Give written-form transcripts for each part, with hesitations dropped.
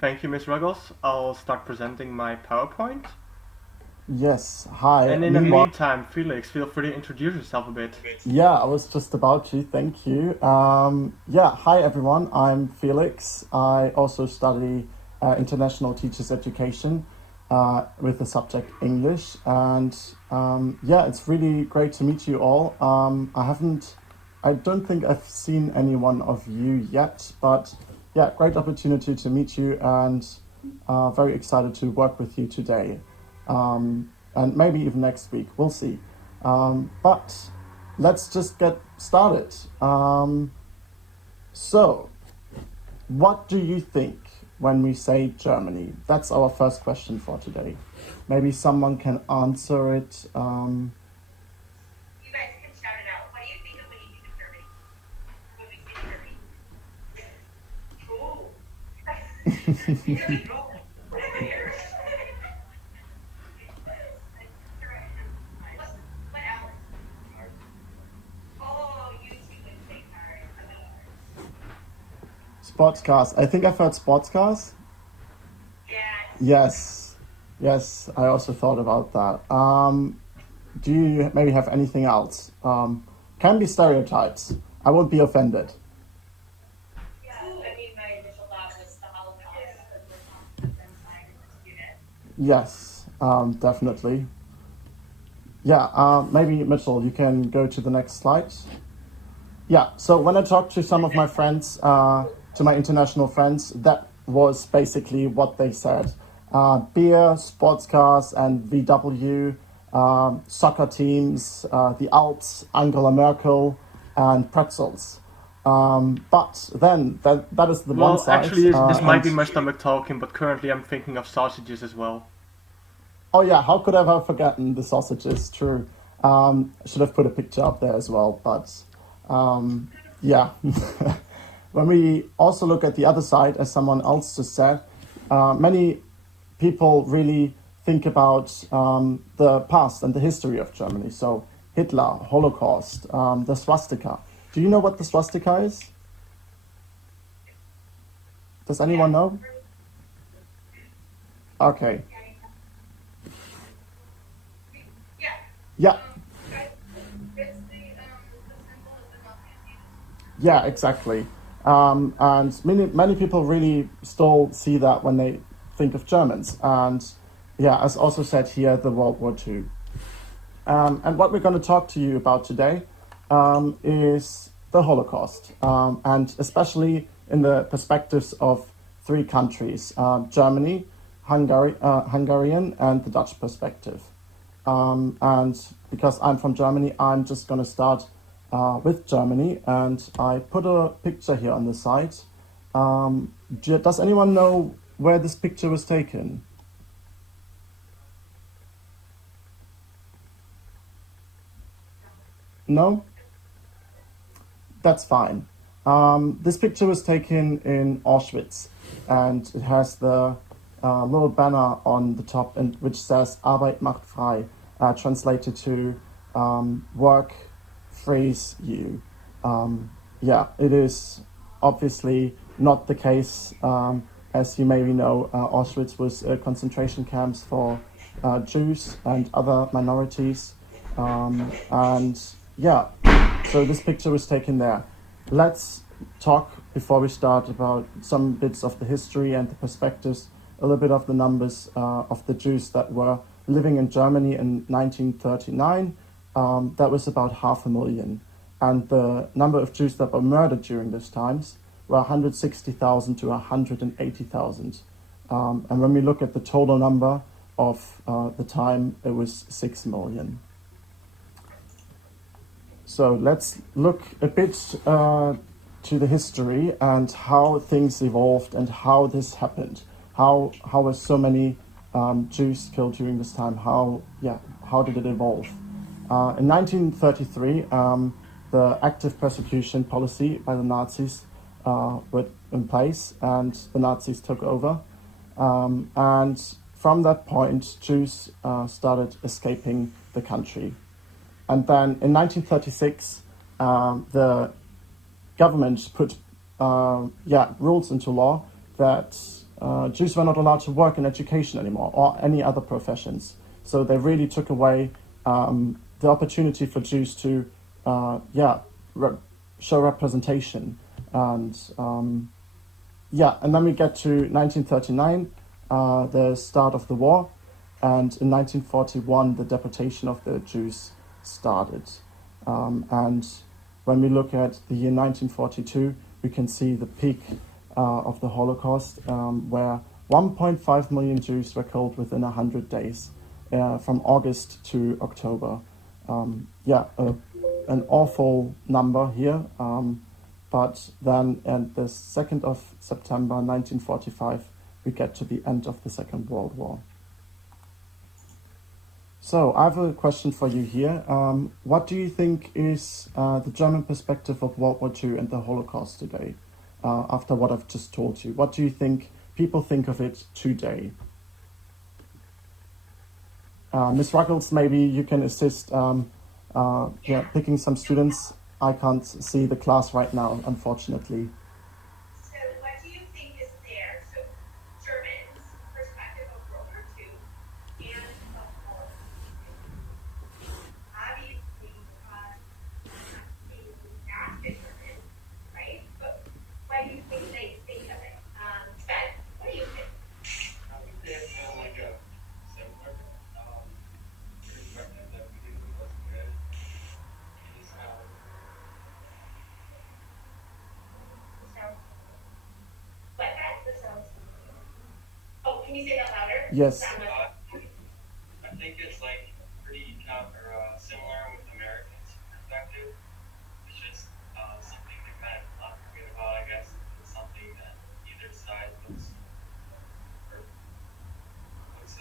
Thank you, Ms. Ruggles. I'll start presenting my PowerPoint. Yes, hi. And in the Meanwhile, meantime, Felix, feel free to introduce yourself a bit. yeah, I was just about to. Thank you. Yeah, hi everyone. I'm Felix. I also study international teachers education with the subject English, and yeah, it's really great to meet you all. I don't think I've seen any one of you yet, but yeah, great opportunity to meet you, and very excited to work with you today. And maybe even next week. We'll see. But let's just get started. So, what do you think when we say Germany? That's our first question for today. Maybe someone can answer it. You guys can shout it out. What do you think of when you think of Germany? When we say Germany? Cool. Here we go. Whatever here. What hours? Oh, you two would say cars. Sports cars. I think I've heard sports cars. Yes. Yes. Yes, I also thought about that. Do you maybe have anything else? Can be stereotypes. I won't be offended. Yeah. I mean, my initial thought was the Holocaust because we're talking genocide in the student. Yes, definitely. Yeah, maybe Mitchell, you can go to the next slide. Yeah, so when I talked to some of my friends, to my international friends, that was basically what they said. Beer, sports cars, and VW, soccer teams, the Alps, Angela Merkel, and pretzels. But then that is the one Well, side. actually, this might And be my stomach talking, but currently I'm thinking of sausages as well. oh yeah, how could I have forgotten the sausages? True. Should have put a picture up there as well, but yeah. When we also look at the other side, as someone else just said, many people really think about the past and the history of Germany. So Hitler, Holocaust, the swastika. Do you know what the swastika is? Does anyone know? Okay. Yeah. Yeah, It's the symbol of the Nazi. yeah, exactly. And many people really still see that when they think of Germans. And yeah, as also said here, the World War II. And what we're going to talk to you about today is the Holocaust, and especially in the perspectives of three countries: Germany, Hungarian, and the Dutch perspective. And because I'm from Germany, I'm just going to start with Germany, and I put a picture here on the side. Does anyone know where this picture was taken? No? That's fine. This picture was taken in Auschwitz, and it has the little banner on the top, and which says "Arbeit macht frei," translated to "Work frees you." Yeah, it is obviously not the case. As you maybe know, Auschwitz was concentration camps for Jews and other minorities, and yeah, so this picture was taken there. Let's talk before we start about some bits of the history and the perspectives, a little bit of the numbers of the Jews that were living in Germany in 1939. That was about 500,000. And the number of Jews that were murdered during these times were 160,000 to 180,000. And when we look at the total number of the time, it was 6 million. So let's look a bit to the history and how things evolved and how this happened. How were so many Jews killed during this time? How did it evolve? In 1933, the active persecution policy by the Nazis were in place, and the Nazis took over. And from that point, Jews started escaping the country. And then in 1936, the government put rules into law that Jews were not allowed to work in education anymore or any other professions. So they really took away the opportunity for Jews to, show representation. And and then we get to 1939, the start of the war, and in 1941 the deportation of the Jews started. And when we look at the year 1942, we can see the peak of the Holocaust, where 1.5 million Jews were killed within 100 days, from August to October. An awful number here. But then at the 2nd of September 1945, we get to the end of the Second World War. So I have a question for you here. What do you think is the German perspective of World War II and the Holocaust today, after what I've just told you? What do you think people think of it today? Ms. Ruggles, maybe you can assist picking some students. I can't see the class right now, unfortunately. So, what do you think is there? So, Germans' perspective of World War II and the Holocaust. Obviously, I'm not saying ask a German, right? But what do you think they think of it? Ben, what do you think? I think they have like a similar perspective that we didn't was good. Is how What that? The sound. Oh, can you say that louder? Yes. I think it's like pretty similar with Americans' perspective. It's just something to kind of not forget about. I guess it's something that either side looks or looks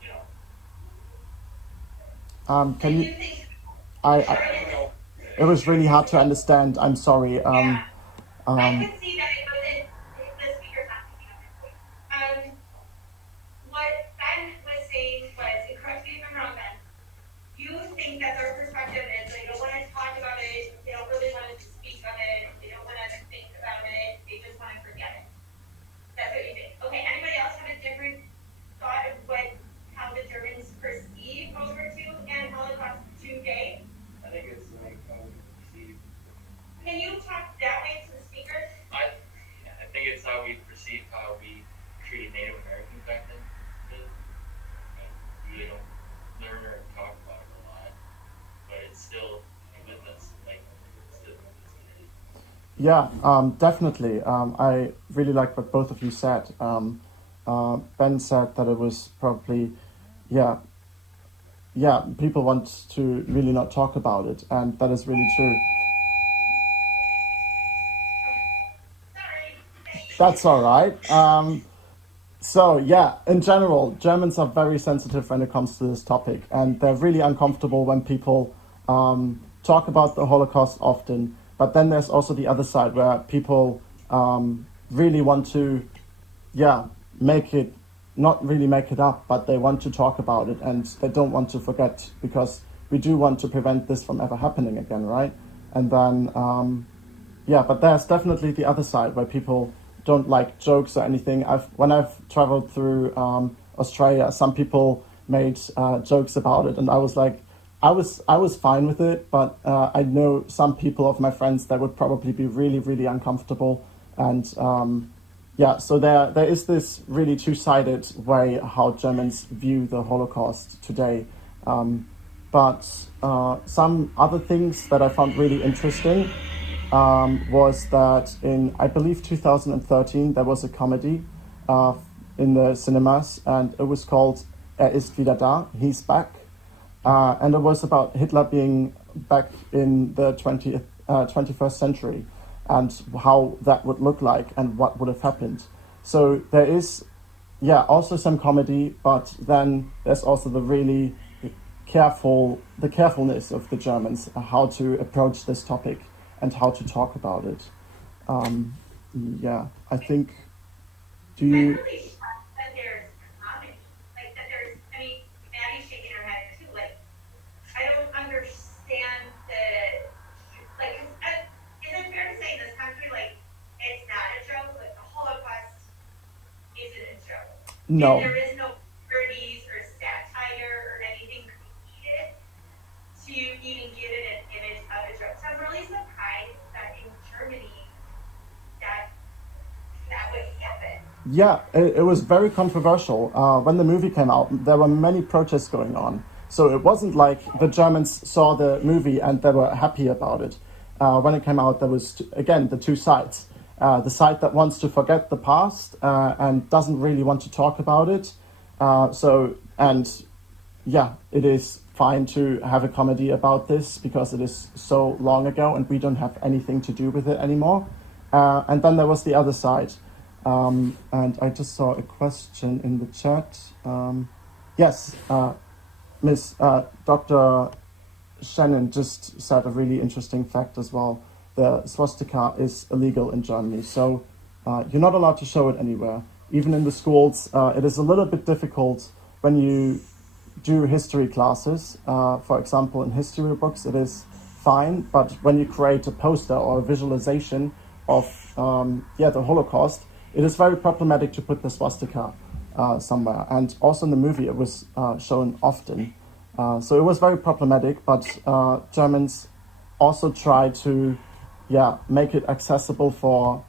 you know. Can And you? you think I Germans? it was really hard to understand. I'm sorry. Yeah. I could see that it wasn't the speaker's not picking up your voice. What Ben was saying was, and correct me if I'm wrong, Ben, you think that their perspective is they don't want to talk about it, they don't really want to speak of it, they don't want to think about it, they just want to forget it. That's what you think. Okay, anybody else have a different thought of how the Germans perceive World War II and Holocaust today? I think it's like how we perceive. Can you talk that way to the speaker? I think it's how we perceive how we treated Native Americans back then. And we don't learn or talk about it a lot, but it's still with us. Like it's still with us today. Yeah, definitely. I really like what both of you said. Ben said that it was probably, people want to really not talk about it, and that is really true. Sorry. That's all right. In general, Germans are very sensitive when it comes to this topic, and they're really uncomfortable when people talk about the Holocaust often. But then there's also the other side where people really want to, make it, not really make it up, but they want to talk about it, and they don't want to forget, because we do want to prevent this from ever happening again, right? And then, but there's definitely the other side where people don't like jokes or anything. When I've traveled through Australia, some people made jokes about it, and I was like, I was fine with it, but I know some people of my friends that would probably be really, really uncomfortable, and so there is this really two-sided way how Germans view the Holocaust today. But some other things that I found really interesting was that in, I believe, 2013, there was a comedy in the cinemas, and it was called ist wieder da, He's Back. And it was about Hitler being back in the 21st century, and how that would look like and what would have happened. So there is, also some comedy, but then there's also the really carefulness of the Germans, how to approach this topic and how to talk about it. I think, do I'm you... really shocked that there's comedy. Like that there's, I mean, Maddie's shaking her head too. Like, I don't understand like, is it fair to say in this country, like, it's not a joke? Like, the Holocaust And No. there is no parodies or satire or anything created to even give it an image of a joke. So I'm really surprised that in Germany that that would happen. Yeah, it was very controversial. When the movie came out, there were many protests going on. So it wasn't like the Germans saw the movie and they were happy about it. When it came out, there was, again, the two sides. The side that wants to forget the past and doesn't really want to talk about it. And yeah, it is fine to have a comedy about this because it is so long ago and we don't have anything to do with it anymore. And then there was the other side. And I just saw a question in the chat. Yes, Miss Dr. Shannon just said a really interesting fact as well. The swastika is illegal in Germany, so you're not allowed to show it anywhere. Even in the schools, it is a little bit difficult when you do history classes. For example, in history books, it is fine, but when you create a poster or a visualization of the Holocaust, it is very problematic to put the swastika somewhere. And also in the movie, it was shown often. So it was very problematic, but Germans also tried to make it accessible for,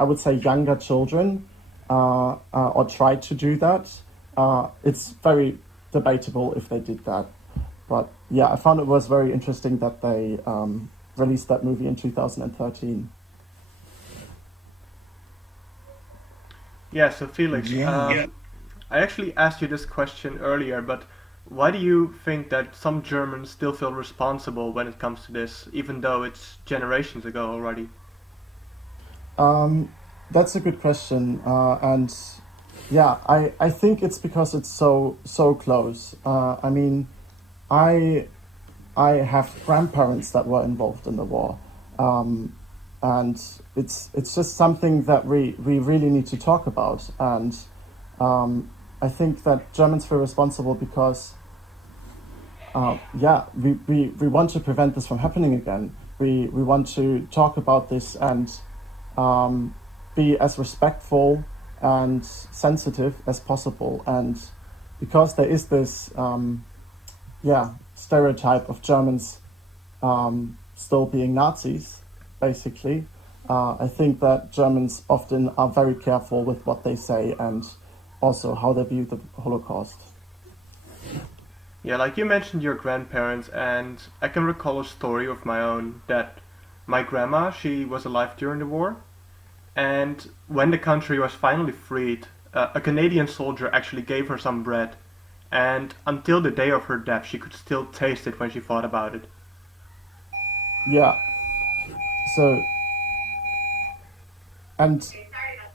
I would say, younger children, or tried to do that. It's very debatable if they did that. But yeah, I found it was very interesting that they released that movie in 2013. Yeah, so Felix, Yeah. I actually asked you this question earlier, but why do you think that some Germans still feel responsible when it comes to this, even though it's generations ago already? That's a good question, and yeah, I think it's because it's so close. I mean, I I have grandparents that were involved in the war, and it's just something that we really need to talk about. And I think that Germans feel responsible because we want to prevent this from happening again. We want to talk about this and be as respectful and sensitive as possible. And because there is this stereotype of Germans still being Nazis, basically, I think that Germans often are very careful with what they say and also how they view the Holocaust. Yeah, like you mentioned your grandparents, and I can recall a story of my own that my grandma, she was alive during the war, and when the country was finally freed, a Canadian soldier actually gave her some bread, and until the day of her death, she could still taste it when she thought about it. Yeah. So, and Okay, sorry about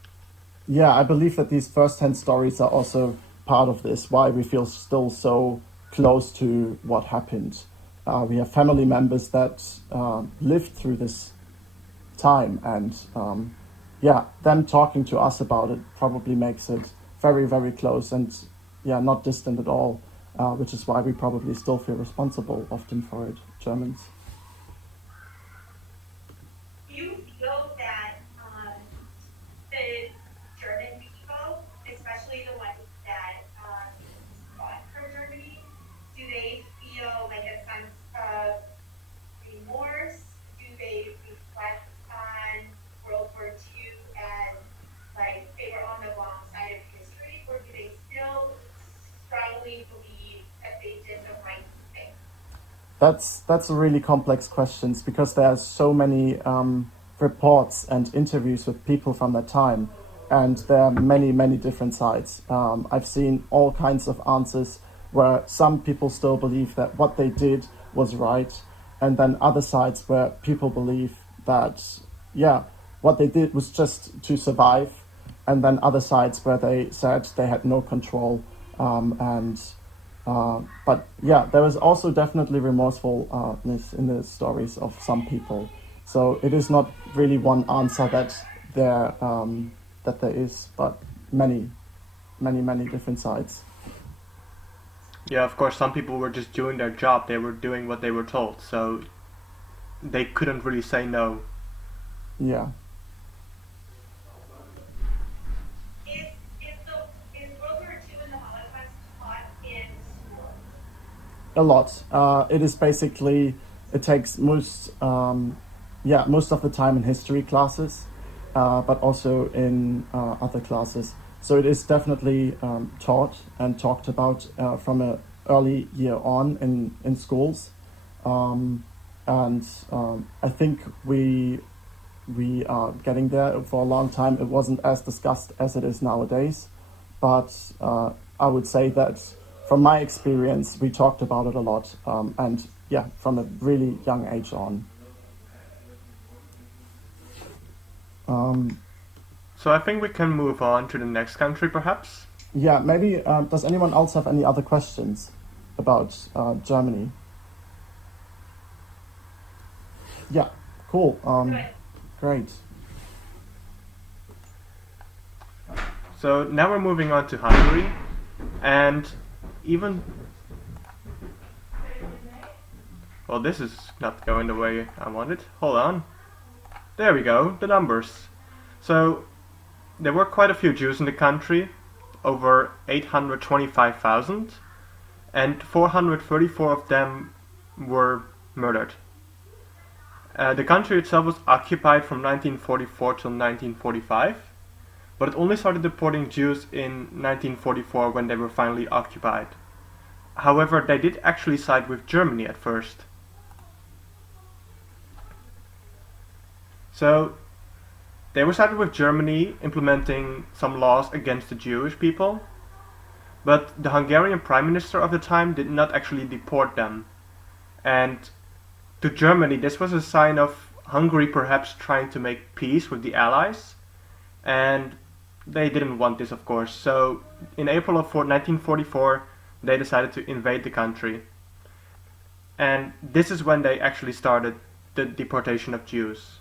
yeah, I believe that these first-hand stories are also part of this, why we feel still so close to what happened. We have family members that lived through this time, and them talking to us about it probably makes it very, very close and not distant at all, which is why we probably still feel responsible often for it, Germans. Do you feel that the German people, especially the ones that fought for Germany, do they feel like a sense of remorse? Do they reflect on World War II and like they were on the wrong side of history, or do they still strongly believe that they did the right thing? That's a really complex question because there are so many reports and interviews with people from that time, and there are many different sides. I've seen all kinds of answers where some people still believe that what they did was right, and then other sides where people believe that what they did was just to survive, and then other sides where they said they had no control but there is also definitely remorsefulness in the stories of some people. So it is not really one answer that there is, but many different sides. Yeah, of course, some people were just doing their job, they were doing what they were told, so they couldn't really say no. Yeah. If A lot. It is basically it takes most of the time in history classes, but also in other classes. So it is definitely taught and talked about from an early year on in schools, um, and I think we are getting there. For a long time, it wasn't as discussed as it is nowadays, but I would say that from my experience, we talked about it a lot, and yeah, from a really young age on. Um, So I think we can move on to the next country, perhaps. yeah, maybe does anyone else have any other questions about Germany? Yeah, cool. Good. Great. So now we're moving on to Hungary, and even well, this is not going the way I wanted. Hold on. There we go. The numbers. So there were quite a few Jews in the country, over 825,000, and 434 of them were murdered. The country itself was occupied from 1944 till 1945, but it only started deporting Jews in 1944 when they were finally occupied. However, they did actually side with Germany at first. So, they were sided with Germany, implementing some laws against the Jewish people, but the Hungarian Prime Minister of the time did not actually deport them. And to Germany, this was a sign of Hungary perhaps trying to make peace with the Allies, and they didn't want this, of course. So, in April of 1944, they decided to invade the country. And this is when they actually started the deportation of Jews.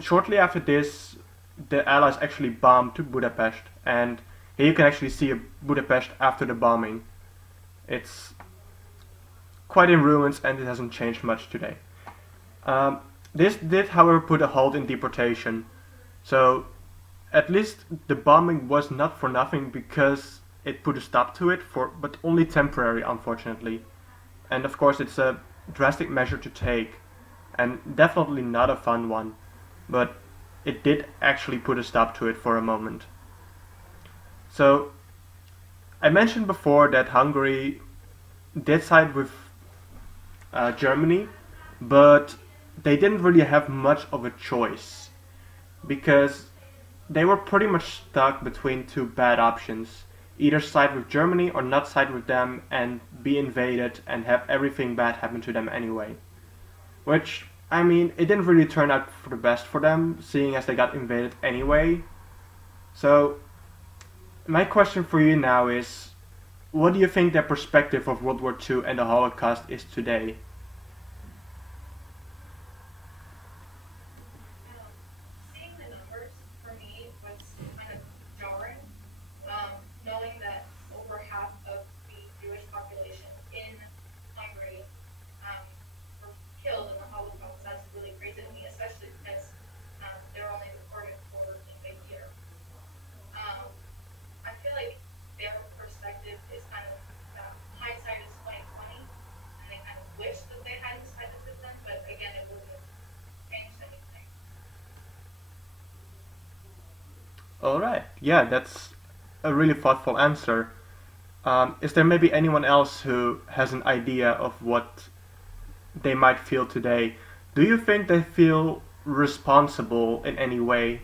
Shortly after this, the Allies actually bombed Budapest, and here you can actually see Budapest after the bombing. It's quite in ruins and it hasn't changed much today. This did, however, put a halt in deportation. So, at least the bombing was not for nothing because it put a stop to it, but only temporary, unfortunately. And of course, it's a drastic measure to take, and definitely not a fun one. But it did actually put a stop to it for a moment. So, I mentioned before that Hungary did side with Germany, but they didn't really have much of a choice because they were pretty much stuck between two bad options: either side with Germany or not side with them and be invaded and have everything bad happen to them anyway. Which, I mean, it didn't really turn out for the best for them, seeing as they got invaded anyway. So, my question for you now is, what do you think their perspective of World War II and the Holocaust is today? Seeing the numbers for me was kind of jarring, knowing that over half of the Jewish population in Hungary were killed in the Holocaust. That's really crazy to me, especially because they're only recorded for a year. I feel like their perspective is kind of hindsight is 2020, and they kind of wish that they hadn't sided with them, but again, it wouldn't change anything. Alright, yeah, that's a really thoughtful answer. Is there maybe anyone else who has an idea of what they might feel today? Do you think they feel responsible in any way?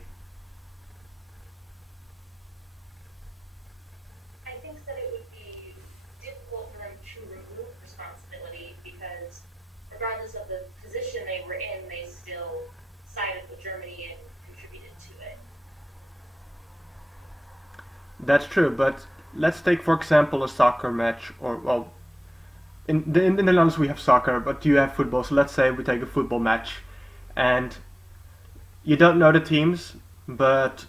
I think that it would be difficult for them to remove responsibility because, regardless of the position they were in, they still sided with Germany and contributed to it. That's true, but let's take, for example, a soccer match, or, well, in the Netherlands we have soccer, but you have football, so let's say we take a football match, and you don't know the teams, but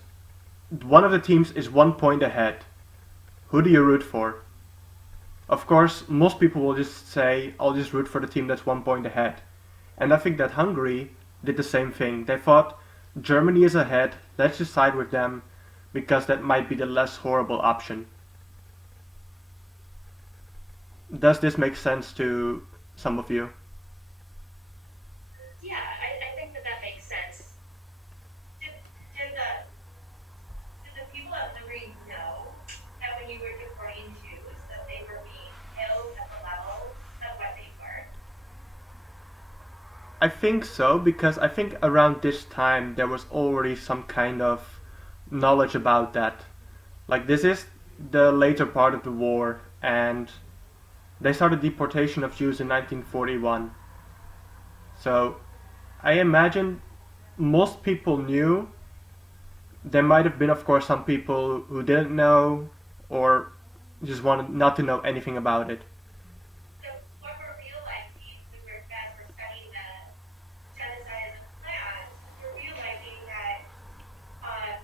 one of the teams is 1 point ahead. Who do you root for? Of course, most people will just say, I'll just root for the team that's 1 point ahead. And I think that Hungary did the same thing. They thought, Germany is ahead, let's just side with them, because that might be the less horrible option. Does this make sense to some of you? Yeah, I think that that makes sense. Did the people of Hungary know that when you were deporting Jews that they were being killed at the level of what they were? I think so, because I think around this time there was already some kind of knowledge about that. Like, this is the later part of the war, and they started deportation of Jews in 1941. So I imagine most people knew. There might have been, of course, some people who didn't know or just wanted not to know anything about it. So what we're realizing as we're studying the genocide as a plan, we're realizing that uh,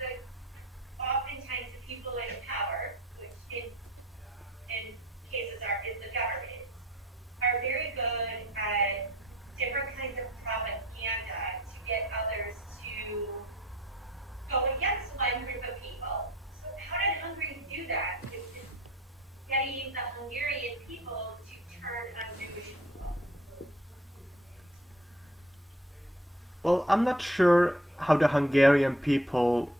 the oftentimes the people in power, which in cases is the government, are very good at different kinds of propaganda to get others to go against one group of people. So how did Hungary do that? It's getting the Hungarian people to turn on Jewish people. Well, I'm not sure how the Hungarian people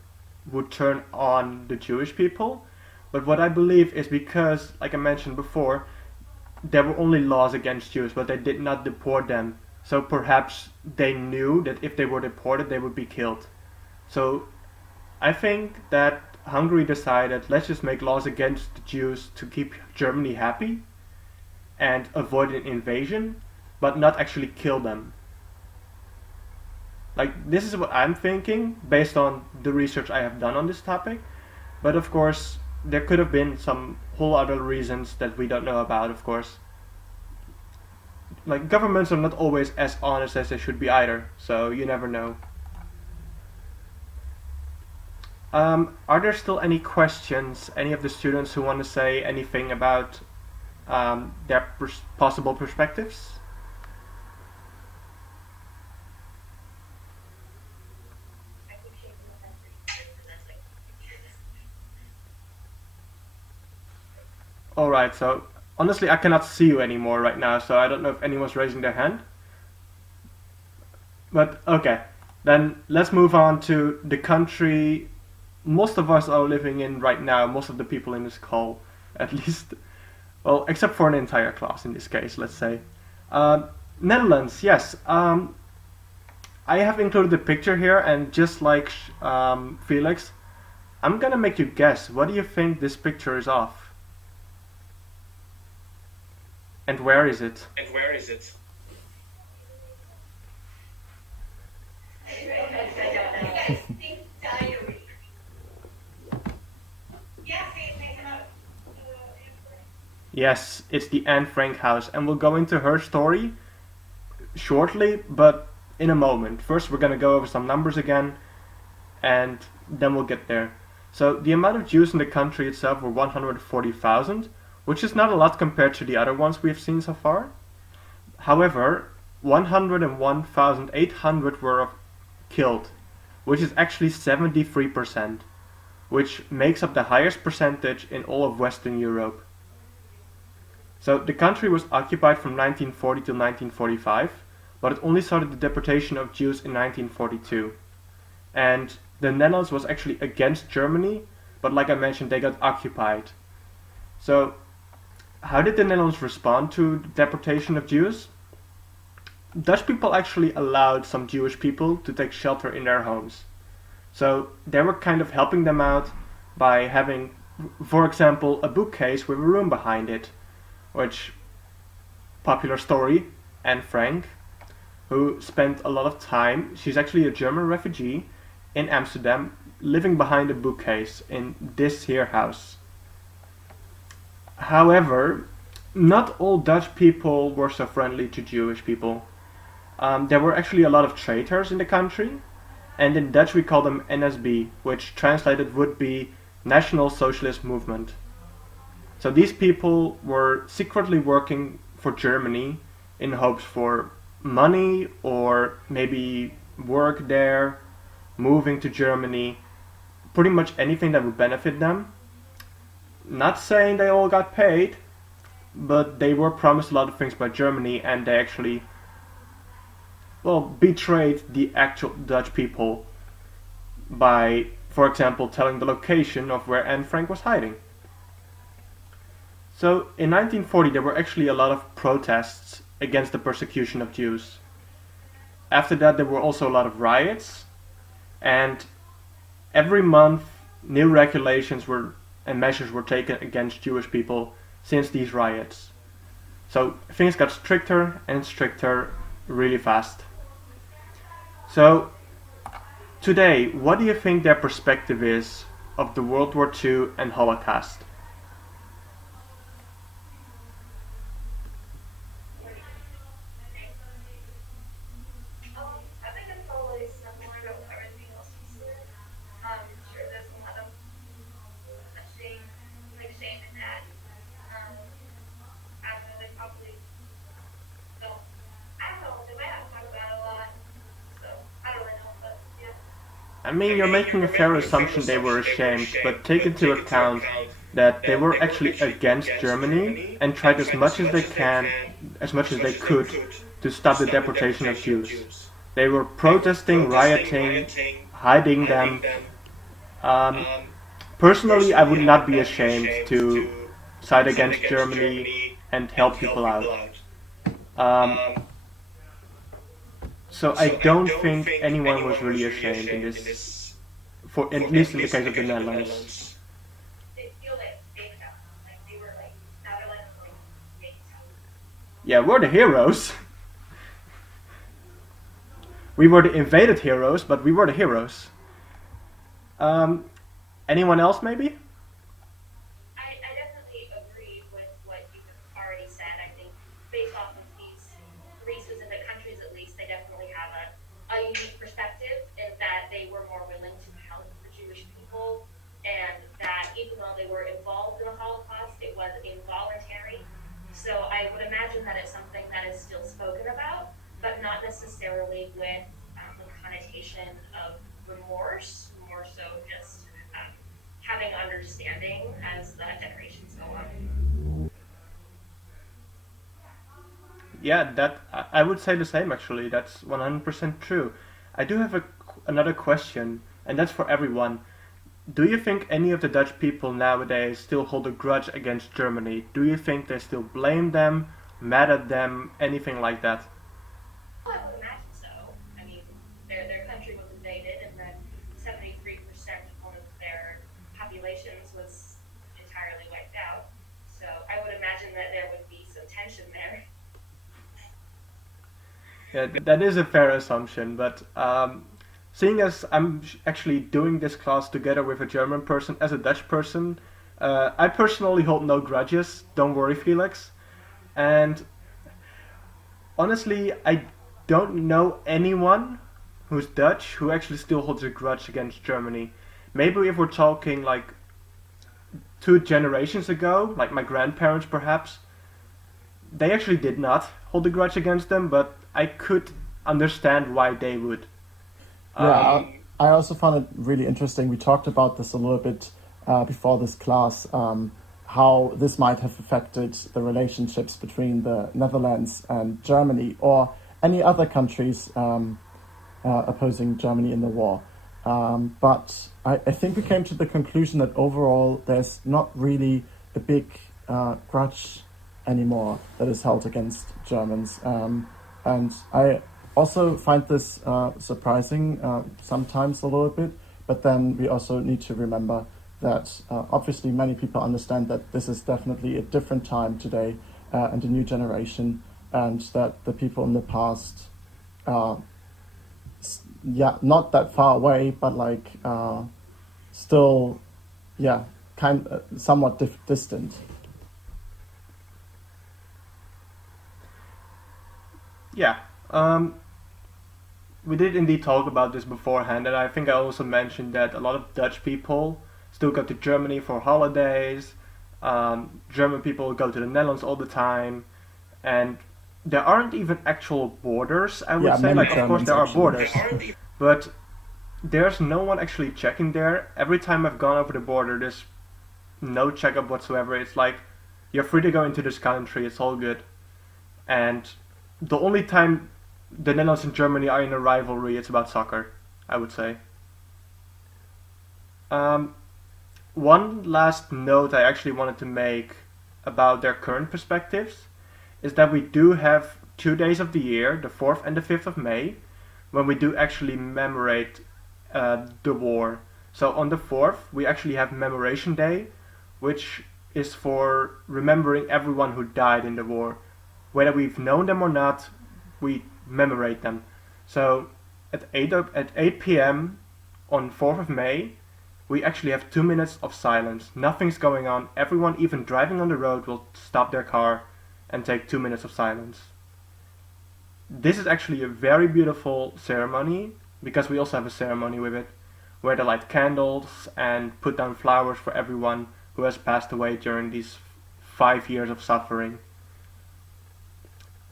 would turn on the Jewish people, but what I believe is because, like I mentioned before, there were only laws against Jews, but they did not deport them. So perhaps they knew that if they were deported, they would be killed. So I think that Hungary decided, let's just make laws against the Jews to keep Germany happy and avoid an invasion, but not actually kill them. Like, this is what I'm thinking based on the research I have done on this topic. But of course, there could have been some whole other reasons that we don't know about, of course. Like, governments are not always as honest as they should be either, so you never know. Are there still any questions? Any of the students who want to say anything about their possible perspectives? I think she because that's like Alright, so honestly, I cannot see you anymore right now, so I don't know if anyone's raising their hand. But okay, then let's move on to the country most of us are living in right now, most of the people in this call, at least. Well, except for an entire class in this case, let's say. Netherlands, yes. I have included a picture here, and just like Felix, I'm gonna make you guess. What do you think this picture is of? And where is it? I think diary. Yeah, they come out. Yes, it's the Anne Frank house, and we'll go into her story shortly, but in a moment. First, we're gonna go over some numbers again, and then we'll get there. So, the amount of Jews in the country itself were 140,000, which is not a lot compared to the other ones we've seen so far. However, 101,800 were killed, which is actually 73%, which makes up the highest percentage in all of Western Europe. So the country was occupied from 1940 to 1945, but it only started the deportation of Jews in 1942. And the Netherlands was actually against Germany, but like I mentioned, they got occupied. So how did the Netherlands respond to the deportation of Jews? Dutch people actually allowed some Jewish people to take shelter in their homes. So they were kind of helping them out by having, for example, a bookcase with a room behind it, which, popular story, Anne Frank, who spent a lot of time, she's actually a German refugee in Amsterdam, living behind a bookcase in this here house. However, not all Dutch people were so friendly to Jewish people. There were actually a lot of traitors in the country, and in Dutch we call them NSB, which translated would be National Socialist Movement. So these people were secretly working for Germany in hopes for money or maybe work there, moving to Germany, pretty much anything that would benefit them. Not saying they all got paid, but they were promised a lot of things by Germany, and they actually, well, betrayed the actual Dutch people by, for example, telling the location of where Anne Frank was hiding. So in 1940 there were actually a lot of protests against the persecution of Jews. After that there were also a lot of riots, and every month new regulations were and measures were taken against Jewish people since these riots. So things got stricter and stricter really fast. So today, what do you think their perspective is of the World War II and Holocaust? I think it's probably similar to everything else you said. Sure, there's a lot of shame, like shame in that. Um, I don't know, they probably don't. I don't know. They might not talk about it a lot, so I don't really know. But yeah. I mean, you're making a fair assumption they were ashamed, but take into account that they were actually against Germany and tried as much as they can, as much as they could, to stop the deportation of Jews. They were protesting, rioting, hiding them. Um, Personally, I would not be ashamed to side against Germany and help people out. Um, so I don't think anyone was really ashamed in this, for at least in the case of the Netherlands. They feel like they felt like they were like now they're like big town. Yeah, we're the heroes. We were the invaded heroes, but we were the heroes. Um, Anyone else, maybe? I definitely agree with what you've already said. I think based off of these three specific countries, at least, they definitely have a unique perspective in that they were more willing to help the Jewish people, and that even though they were involved in the Holocaust, it was involuntary. So I would imagine that it's something that is still spoken about, but not necessarily with the connotation of remorse, more so just having understanding as the generations go on. Yeah, that I would say the same actually. That's 100% true. I do have another question, and that's for everyone. Do you think any of the Dutch people nowadays still hold a grudge against Germany? Do you think they still blame them, mad at them, anything like that? I would imagine so. I mean, their country was invaded, and then 73% of one of their populations was entirely wiped out. So I would imagine that there would be some tension there. Yeah, that is a fair assumption, but seeing as I'm actually doing this class together with a German person as a Dutch person, I personally hold no grudges. Don't worry, Felix. And honestly, I don't know anyone who's Dutch who actually still holds a grudge against Germany. Maybe if we're talking like 2 generations ago, like my grandparents perhaps, they actually did not hold a grudge against them, but I could understand why they would. Yeah, Um, I also found it really interesting. We talked about this a little bit before this class, how this might have affected the relationships between the Netherlands and Germany or any other countries opposing Germany in the war. But I think we came to the conclusion that overall there's not really a big grudge anymore that is held against Germans. And I also find this surprising sometimes a little bit, but then we also need to remember that obviously many people understand that this is definitely a different time today and a new generation, and that the people in the past yeah, not that far away, but like still, yeah, somewhat distant. yeah, um, we did indeed talk about this beforehand, and I think I also mentioned that a lot of Dutch people still go to Germany for holidays. German people go to the Netherlands all the time, and there aren't even actual borders. I would Yeah, say, many like, of course Germans there are actually. borders, but there's no one actually checking there. Every time I've gone over the border, there's no checkup whatsoever. It's like You're free to go into this country. It's all good. And the only time the Netherlands and Germany are in a rivalry, it's about soccer, I would say. Um, One last note I actually wanted to make about their current perspectives is that we do have 2 days of the year, the 4th and the 5th of May, when we do actually commemorate the war. So on the 4th, we actually have Commemoration Day, which is for remembering everyone who died in the war. Whether we've known them or not, we commemorate them. So at 8 p.m. on 4th of May, we actually have 2 minutes of silence. Nothing's going on. Everyone, even driving on the road, will stop their car and take 2 minutes of silence. This is actually a very beautiful ceremony because we also have a ceremony with it where they light candles and put down flowers for everyone who has passed away during these 5 years of suffering.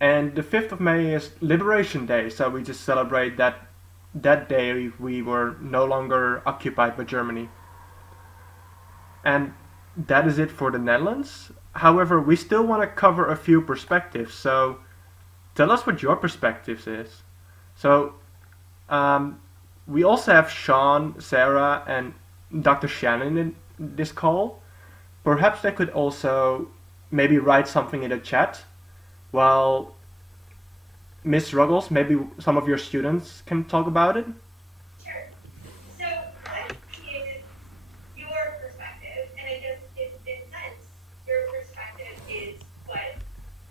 And the 5th of May is Liberation Day, so we just celebrate that day we were no longer occupied by Germany. And that is it for the Netherlands. However, we still want to cover a few perspectives, so tell us what your perspectives is. So, we also have Sean, Sarah, and Dr. Shannon in this call. Perhaps they could also maybe write something in the chat. While Miss Ruggles, maybe some of your students can talk about it. Sure. So what is your perspective? And I guess in sense, your perspective is what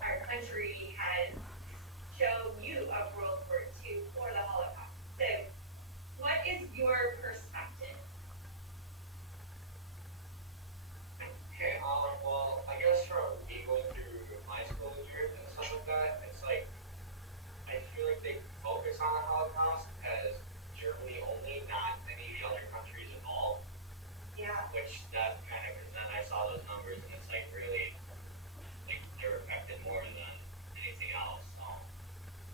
our country has shown you of World War II or the Holocaust. So what is your perspective? Okay, well, I guess from me going through my school years and stuff like that, it's like, I feel like they focus on the Holocaust as Germany only, not any of the other countries involved. Yeah. Which that kind of, because then I saw those numbers and it's like really, like they were affected more than anything else. So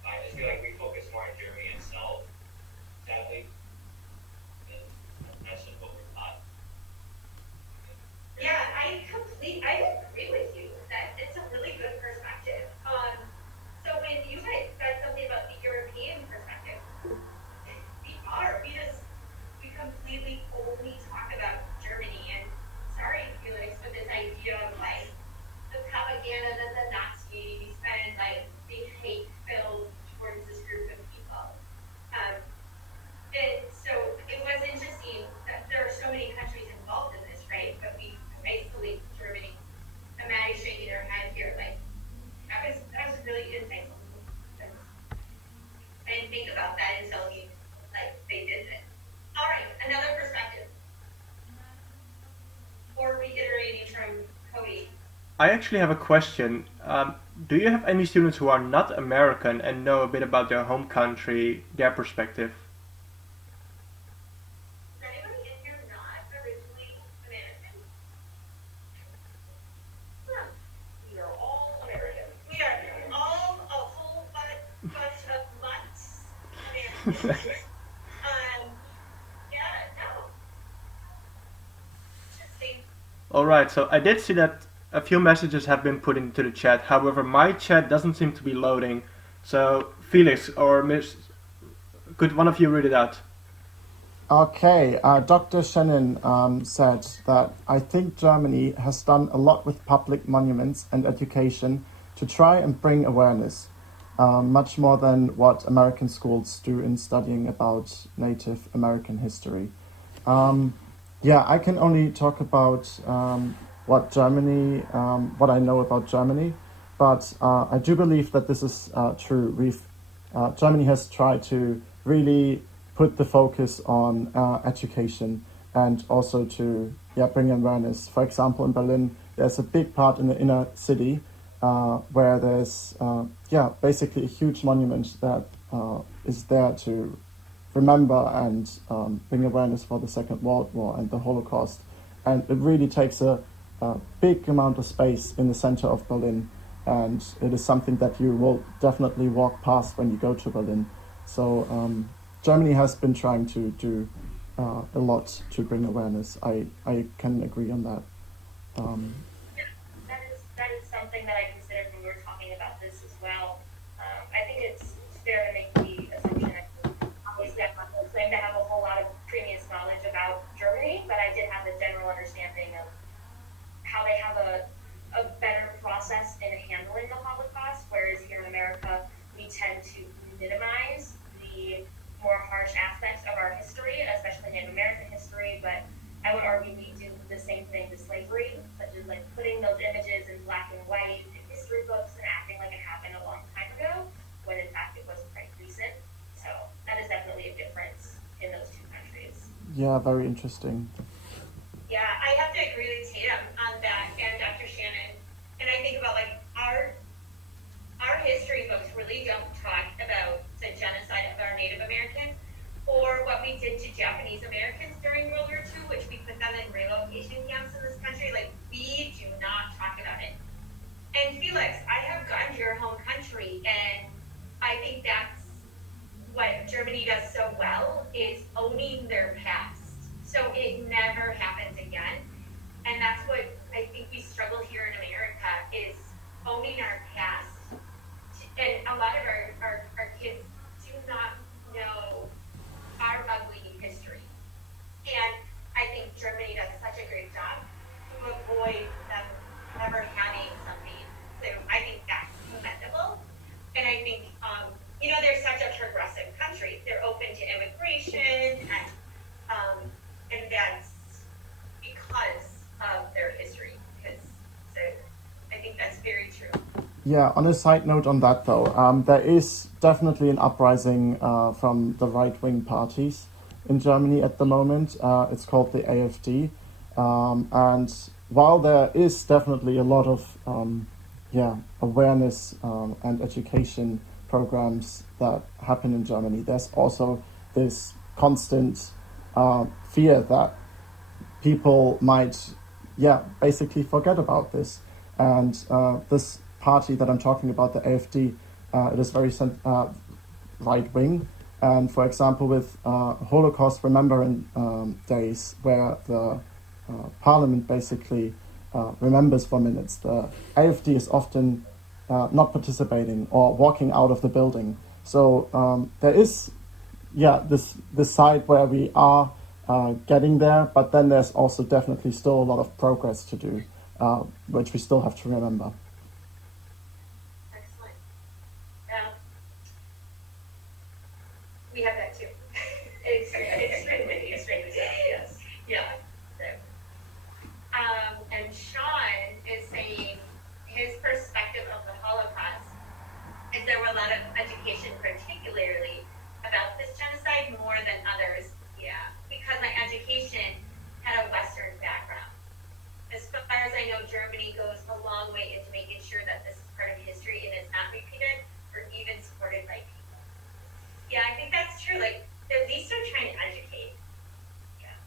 I just feel like we focus more on Germany itself, sadly. And that's just what we're taught. Yeah, I agree with you. That it's a really good perspective. So when you guys said something about the European perspective, we completely only talk about Germany. And sorry, Felix, but this idea of like the propaganda that the Nazis and like the hate filled towards this group of people. And so it was interesting that there are so many countries involved in this, right? But we isolate Germany. And Maddie's shaking her head here, like that was really insightful. I didn't think about that until they did it. All right, another perspective. Or reiterating from Cody. I actually have a question. Do you have any students who are not American and know a bit about their home country, their perspective? Is anybody in here not originally American? Huh. We are all American. We are all a whole bunch of mutts Americans. Yeah, no. Interesting. Alright, so I did see that a few messages have been put into the chat. However, my chat doesn't seem to be loading. So, Felix or Miss, could one of you read it out? Okay, Dr. Shannon said that I think Germany has done a lot with public monuments and education to try and bring awareness, much more than what American schools do in studying about Native American history. Yeah, I can only talk about what I know about Germany, but I do believe that this is true. Germany has tried to really put the focus on education and also to bring awareness. For example, in Berlin, there's a big part in the inner city where there's basically a huge monument that is there to remember and bring awareness for the Second World War and the Holocaust. And it really takes a big amount of space in the center of Berlin, and it is something that you will definitely walk past when you go to Berlin. So Germany has been trying to do a lot to bring awareness. I can agree on that. That is something that I considered when we were talking about this as well. I think it's fair to make the assumption. Obviously, I'm not going to claim to have a whole lot of previous knowledge about Germany, but I did have a general understanding of how they have a better process in handling the Holocaust, whereas here in America, we tend to minimize the more harsh aspects of our history, especially Native American history, but I would argue we do the same thing to slavery, such as like putting those images in black and white in history books and acting like it happened a long time ago, when in fact it was quite recent. So that is definitely a difference in those two countries. Yeah, very interesting. Yeah, I have to agree with Tatum on that and Dr. Shannon. And I think about like our history books really don't talk about the genocide of our Native Americans or what we did to Japanese Americans during World War II, which we put them in relocation camps in this country. Like, we do not talk about it. And Felix, I have gone to your home country, and I think that's what Germany does so well, is owning their past. So it never happens again. And that's what I think we struggle here in America, is owning our past. And a lot of our kids do not know our ugly history. And I think Germany does such a great job to avoid them ever having something. So I think that's commendable. And I think, they're such a progressive country. They're open to immigration, and that's because of their history. So I think that's very true. Yeah, on a side note on that though, there is definitely an uprising from the right-wing parties in Germany at the moment. It's called the AfD. And while there is definitely a lot of awareness and education programs that happen in Germany, there's also this constant fear that people might, basically forget about this. And this party that I'm talking about, the AfD, it is very right-wing. And for example, with Holocaust Remembrance Days, where the parliament basically remembers for minutes, the AfD is often not participating or walking out of the building. So there is, this side where we are getting there, but then there's also definitely still a lot of progress to do, which we still have to remember. Excellent. We have that too. Extremely, yes. Yeah. So, and Sean is saying his perspective of the Holocaust is there were a lot of education, particularly about this genocide, more than others. Yeah, because my education had a Western background. As far as I know, Germany goes a long way into making sure that this is part of history and is not repeated or even supported by people. Yeah, I think that's true. Like, at least they're trying to educate. Yeah.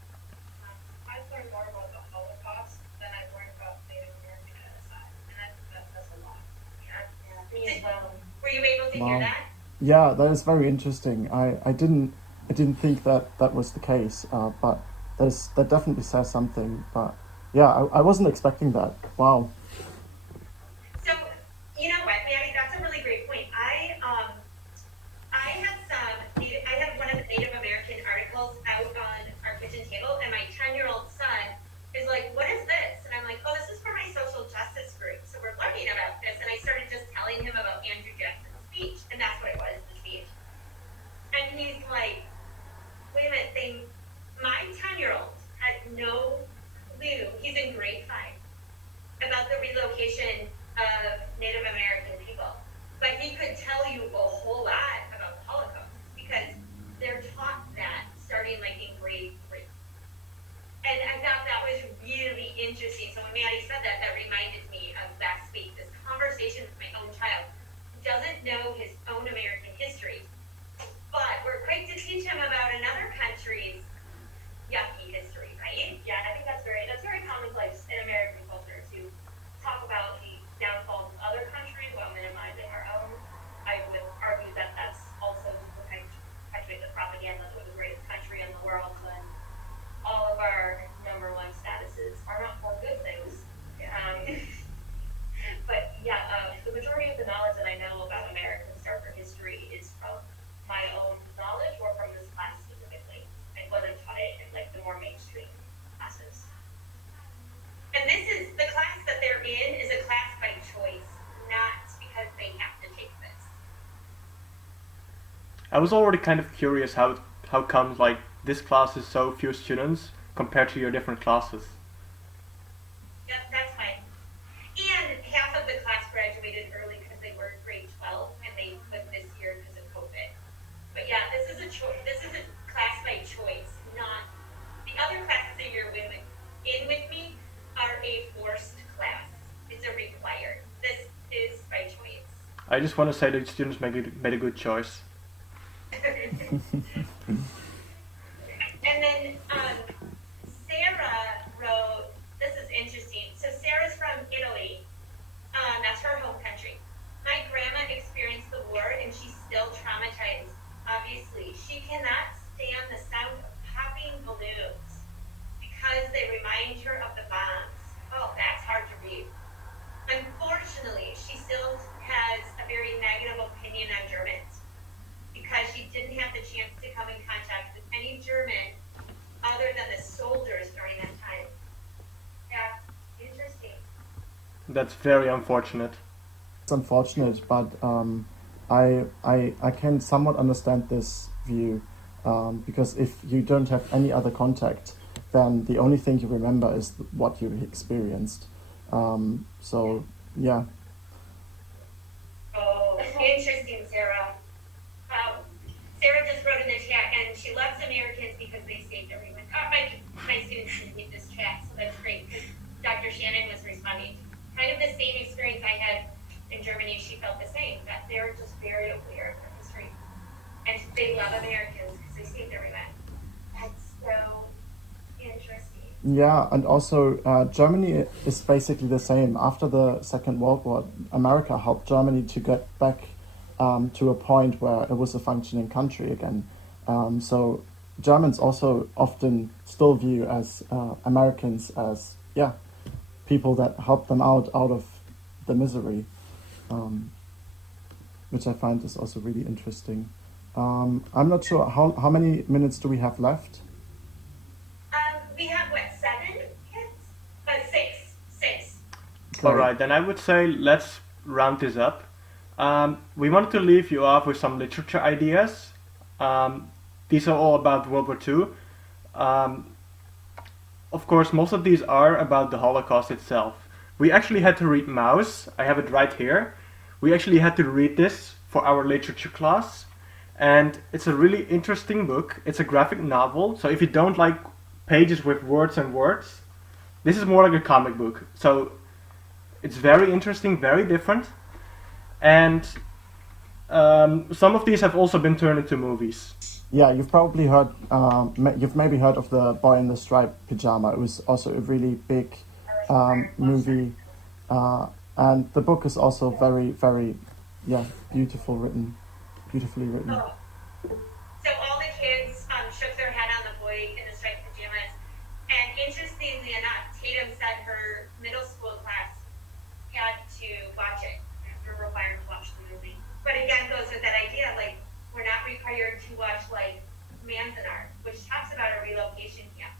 I've learned more about the Holocaust than I've learned about Native American genocide, and I think that says a lot. Me as well. Were you able to hear that? Yeah, that is very interesting. I didn't think that was the case, but that definitely says something. But yeah, I wasn't expecting that. Wow. So, you know what, Maddie, that's a really great point. I have one of the Native American articles out on our kitchen table, and my 10-year-old son is like, what is this? And I'm like, oh, this is for my social justice group. So we're learning about this. And I started just telling him about Andrew Jackson's speech, and that's what it was, the speech. And he's like, wait a minute, my 10-year-old had no clue, he's in grade 5, about the relocation of Native American people. But he could tell you a whole lot about the Holocaust because they're taught that starting like in grade 3. And I thought that was really interesting. So when Maddie said that, that reminded me of that speech, this conversation with my own child who doesn't know his own American history, but we're quick to teach him about another country's yucky history, right? Yeah, I think that's very commonplace in American culture to talk about the downfalls of other countries while minimizing our own. I would argue that that's also just the perpetuate the propaganda that we're the greatest country in the world when all of our number one statuses are not for good things. But I was already kind of curious how comes like this class is so few students compared to your different classes. Yep, that's fine. And half of the class graduated early because they were grade 12 and they quit this year because of COVID. But yeah, this is a this is a class by choice, not the other classes that you're in with me are a forced class. It's a required. This is by choice. I just want to say that students made a good choice. And then Sarah wrote, this is interesting. So Sarah's from Italy. That's her home country. My grandma experienced the war and she's still traumatized. Obviously, she cannot stand the sound of popping balloons because they remind her of the bombs. Oh, that's hard to read. Unfortunately, she still has a very negative opinion on Germans because she didn't have the chance to come in contact with any German other than the soldiers during that time. Yeah, interesting. That's very unfortunate. It's unfortunate, but I can somewhat understand this view because if you don't have any other contact, then the only thing you remember is what you experienced. So yeah, Oh, interesting, Sarah. Sarah just wrote in the chat, and she loves Americans because they saved everyone. My students can read this chat, so that's great because Dr. Shannon was responding. Kind of the same experience I had in Germany. She felt the same, that they're just very aware of their history. And they love Americans because they saved everyone. That's so interesting. yeah, and also Germany is basically the same. After the Second World War, America helped Germany to get back to a point where it was a functioning country again. So Germans also often still view as Americans as people that help them out of the misery, which I find is also really interesting. I'm not sure how many minutes do we have left. We have what, 7 kids? Six. Six. All right, then I would say let's round this up. We wanted to leave you off with some literature ideas. These are all about World War II. Of course, most of these are about the Holocaust itself. We actually had to read Maus. I have it right here. We actually had to read this for our literature class. And it's a really interesting book. It's a graphic novel. So if you don't like pages with words and words, this is more like a comic book. So it's very interesting, very different. And some of these have also been turned into movies. Yeah, you've probably heard. You've maybe heard of the Boy in the Striped Pajama. It was also a really big movie, and the book is also very, very, beautifully written. Oh. So all the kids shook their head on the boy in the striped pajamas. And interestingly enough, Tatum said her middle school class had to watch it. They were required to watch the movie. But again, goes with that idea, like, we're not required to watch, like, Manzanar, which talks about a relocation camp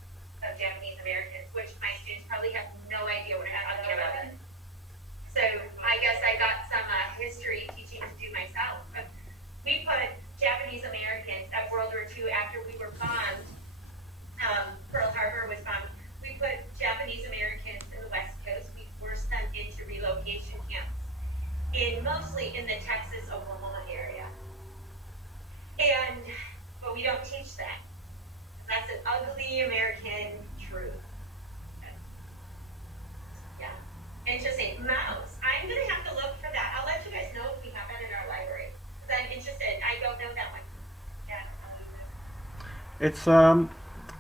of Japanese Americans, which my students probably have no idea what I'm talking about. So I guess I got some history teaching to do myself. But we put Japanese Americans at World War II after we were bombed. Pearl Harbor was bombed. We put Japanese Americans in the West Coast. We forced them into relocation camps, mostly in the Texas, Oklahoma area. But we don't teach that. That's an ugly American truth. Yeah. Interesting. Mouse. I'm going to have to look for that. I'll let you guys know if we have that in our library. Because I'm interested. I don't know that one. Yeah. It's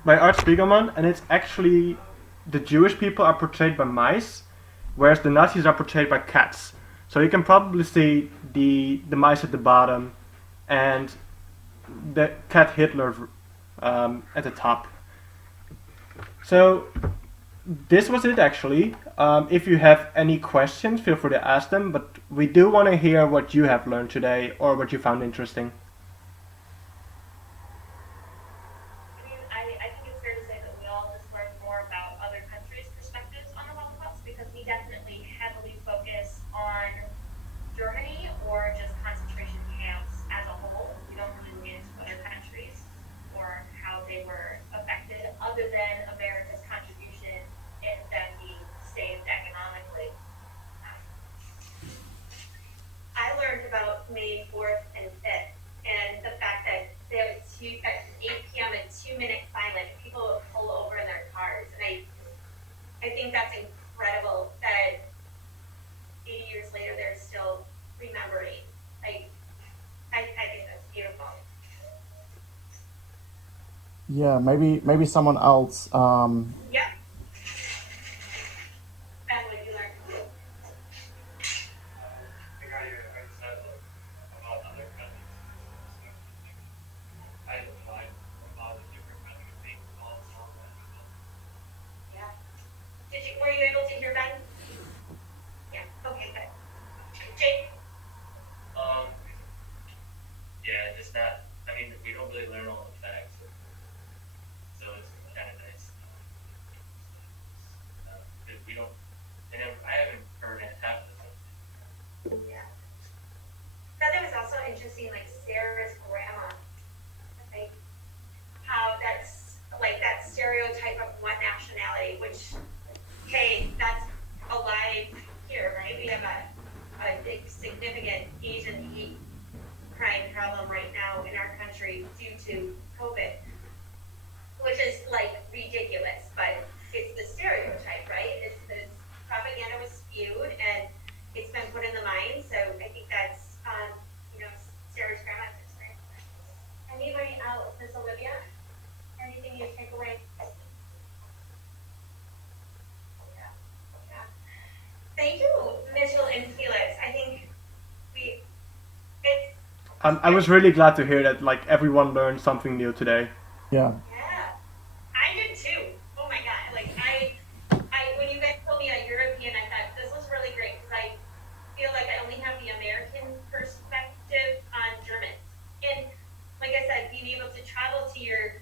by Art Spiegelman, and it's actually the Jewish people are portrayed by mice, whereas the Nazis are portrayed by cats. So you can probably see the mice at the bottom, and the cat Hitler at the top. So this was it actually. If you have any questions, feel free to ask them, but we do want to hear what you have learned today or what you found interesting. I think it's fair to say that we all just learned more about other countries' perspectives on the Holocaust because we definitely heavily focus on Germany or just concentration camps as a whole. We don't really Yeah, maybe someone else. Yeah. Ben, what did you learn? Like how you already said, like about other countries, especially like I applied about the different countries being called non-national. Yeah. Were you able to hear Ben? Yeah. Okay, good. Jake? Um, yeah, just that. I mean, we don't really learn all the facts, so it's kind of nice. Because we don't. I haven't heard half of them. Yeah. That was also interesting, like Sarah's grandma, like how that's like that stereotype of one nationality, which, hey, that's alive here, right? We have a big, significant Asian hate crime problem right now in our country due to COVID, which is like ridiculous, but it's the stereotype, right? It's the propaganda was spewed and it's been put in the mind. So I think that's, Sarah's grandma's experience. Anybody else? Miss Olivia? Anything you take away? Yeah. Yeah. Thank you, Mitchell and Felix. I think it's, I was really glad to hear that like everyone learned something new today. Yeah. yeah. I did too. Oh my God. Like when you guys told me a European, I thought this was really great because I feel like I only have the American perspective on Germans. And like I said, being able to travel to your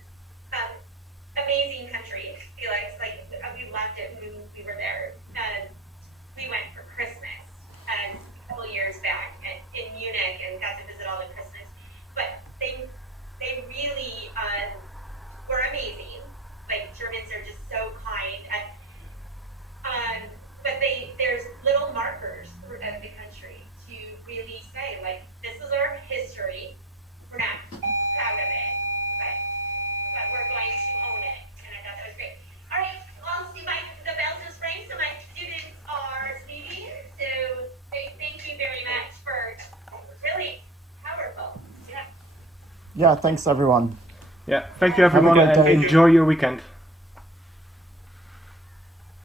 amazing country, Felix, like we loved it when we were there. We went for Christmas a couple years back in Munich and got to visit all the Christmas. But they really were amazing. Like Germans are just so kind. But there's little markers of the country to really say, like, this is our history. We're not proud of it, but we're going to own it. And I thought that was great. All right, well, see, the bells just rang, so my students are leaving. So thank you very much for really powerful. Yeah. Yeah. Thanks everyone. Yeah, thank you Have a everyone great and day. enjoy your weekend.